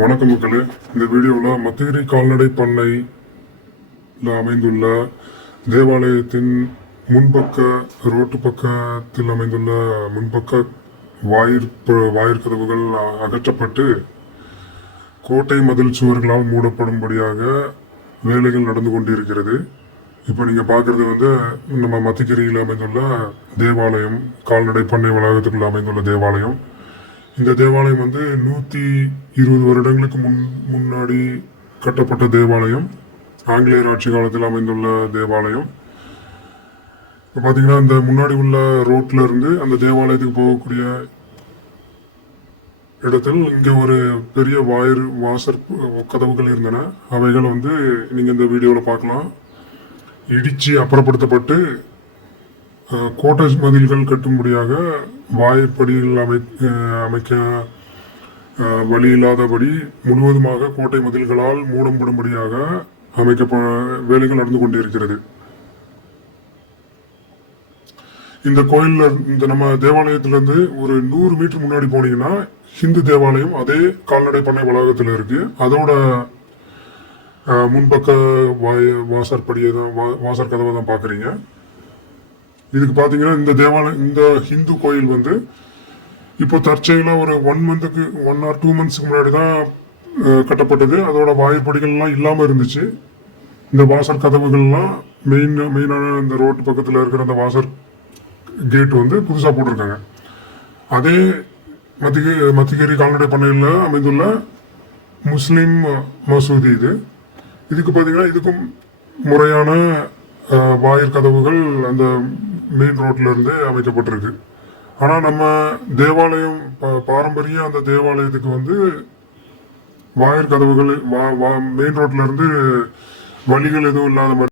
வணக்கம் மக்களே. இந்த வீடியோவில் மத்திகிரி கால்நடை பண்ணையில் அமைந்துள்ள தேவாலயத்தின் முன்பக்க ரோட்டு பக்கத்தில் அமைந்துள்ள முன்பக்க வாயிற்கதவுகள் அகற்றப்பட்டு கோட்டை மதில் சுவர்களால் மூடப்படும்படியாக வேலைகள் நடந்து கொண்டிருக்கிறது. இப்போ நீங்கள் பார்க்குறது நம்ம மத்திகிரியில் அமைந்துள்ள தேவாலயம், கால்நடை பண்ணை வளாகத்துக்குள்ள அமைந்துள்ள தேவாலயம். இந்த தேவாலயம் 120 வருடங்களுக்கு முன்னாடி கட்டப்பட்ட தேவாலயம். ஆங்கிலேயர் ஆட்சி காலத்தில் அமைந்துள்ள தேவாலயம். இப்போ பார்த்தீங்கன்னா இந்த முன்னாடி உள்ள ரோட்ல இருந்து அந்த தேவாலயத்துக்கு போகக்கூடிய இடத்தில் இங்கே ஒரு பெரிய வாசற் கதவுகள் இருந்தன. அவைகள் நீங்கள் இந்த வீடியோவில் பார்க்கலாம். இடித்து அப்புறப்படுத்தப்பட்டு கோட்டை மதில்கள் கட்டும்படியாக வாயிற்படிகள் அமைக்க வழி இல்லாதபடி முழுவதுமாக கோட்டை மதில்களால் மூடப்படும்படியாக வேலைகள் நடந்து கொண்டிருக்கிறது. இந்த கோயில்ல நம்ம தேவாலயத்திலிருந்து ஒரு 100 மீட்டர் முன்னாடி போனீங்கன்னா ஹிந்து தேவாலயம் அதே கால்நடை பண்ணை வளாகத்தில் இருக்கு. அதோட முன்பக்க வாசற் கதவை தான் பாக்குறீங்க. இதுக்கு பாத்தீங்கன்னா இந்த ஹிந்து கோயில் இப்போ தற்செயலா ஒரு 1 or 2 months முன்னாடி தான் கட்டப்பட்டது. அதோட வாயிற்படிகள்லாம் இல்லாம இருந்துச்சு. இந்த வாசற் கதவுகள்லாம் மெயினான இந்த ரோட்டு பக்கத்துல இருக்கிற அந்த வாசற் கேட் புதுசா போட்டிருக்காங்க. அதே மத்திகிரி கால்நடை பண்ணையில் அமைந்துள்ள முஸ்லிம் மசூதி இதுக்கு பாத்தீங்கன்னா இதுக்கும் முறையான வாயிற்கதவுகள் அந்த மெயின் ரோட்ல இருந்து அமைக்கப்பட்டிருக்கு. ஆனா நம்ம தேவாலயம் பாரம்பரிய அந்த தேவாலயத்துக்கு வாயிற்கதவுகள் மெயின் ரோட்ல இருந்து வழிகள் எதுவும் இல்லாத மாதிரி